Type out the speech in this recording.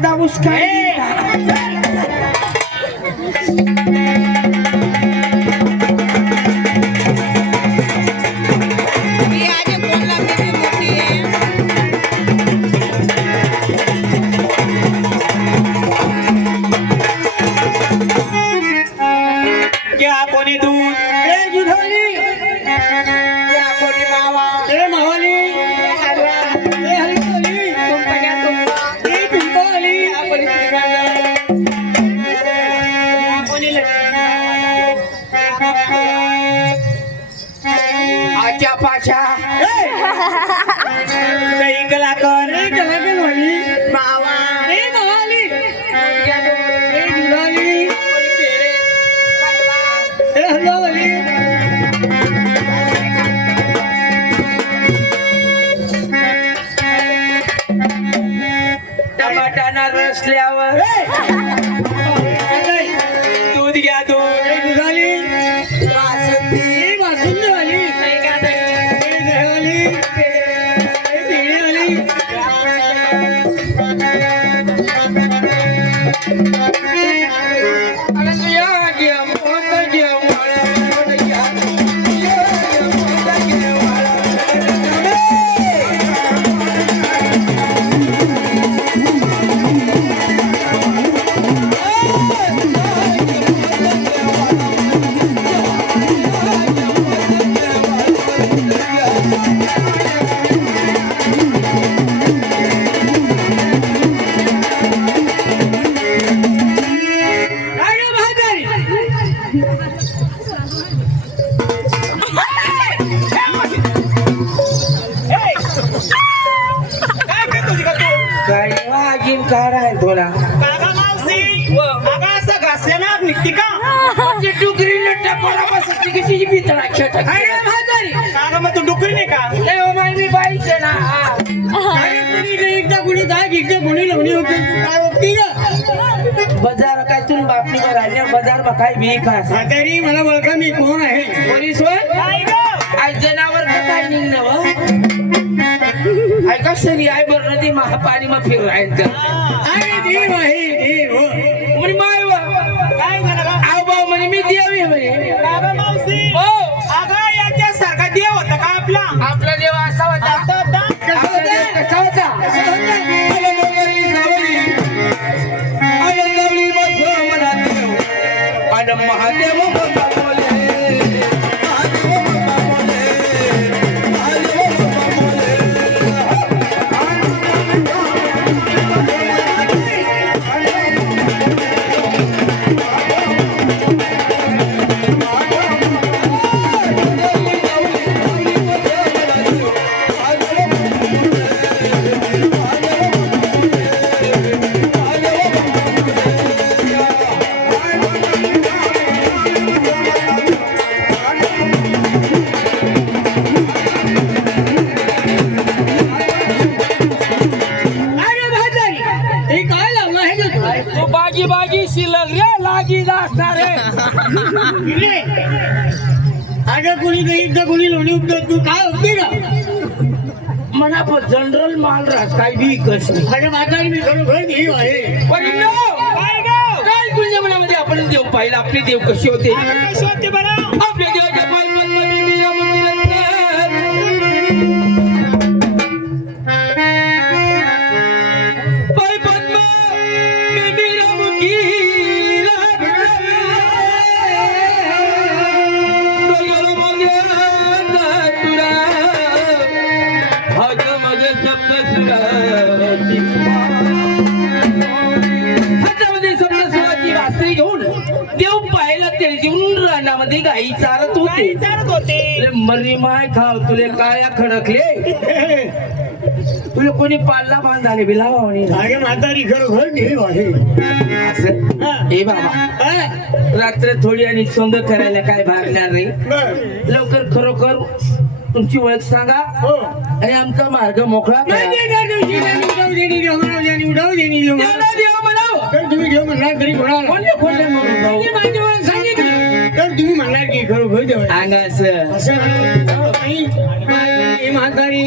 andamos buscando. Pasha ए! दही कलाकार मावा. टमाटाना रसल्यावर दूध घ्या दूध. Thank you. मग तू डुकरी नाही का? लय हो माय मी बाईचे ना. अरे कुणी नाही एकदा कुणी दहा एकदा कुणी लावणी होते काय होती का बाजार काय तुम्ही बापणीवर आल्या बाजार बा काय भी का म्हातारी मला ओळखा मी कोण आहे. पोलीस वर? आज जनावर का काय निघणं ऐका सरी आय बर नदी महा पाणी मग फिर राहील अरे देव आहे. आपला आपला देव असा होता आता होता? आपला देव कसा होता आनंदवली असणार अगं कोणी कोणी लोणी उपदत तू काय होती का पण जनरल माल राहत काय बी कस अरे म्हातारी मी खरोखर देव आहे. पण काय तुझ्या मनामध्ये आपण देव पाहिलं आपले देव कसे होते? कशी होती बरं? ते देऊन रानामध्ये गाई चारत होते विचारत होते मरी माय खाव तुले काया खडकले तुला कोणी पाल्ला बांधाले बिलावानी अरे म्हातारी खरोखर देव आहे असं हा. ए बाबा हा? रात्र थोडी आणि सोंग करायला काय भागणार नाही बरं. लवकर खरोखर तुमची ओळख सांगा हो आणि आमचा मार्ग मोकळा नाही, करा नाही, नाही, नाही, नाही, उडाऊ दे, नाही, उडाऊ दे, नाही, उडाऊ दे, नाही, उडाऊ दे. देवाला देव म्हणावं. तर तुम्ही देव म्हणणार घरी कोणाला कोणले कोणले म्हणून भाऊ? मी माझ्या ओळख सांगितली तर तुम्ही म्हणणार की खरोखर देव आहे. सांगा असं असं नाही. हे म्हातारी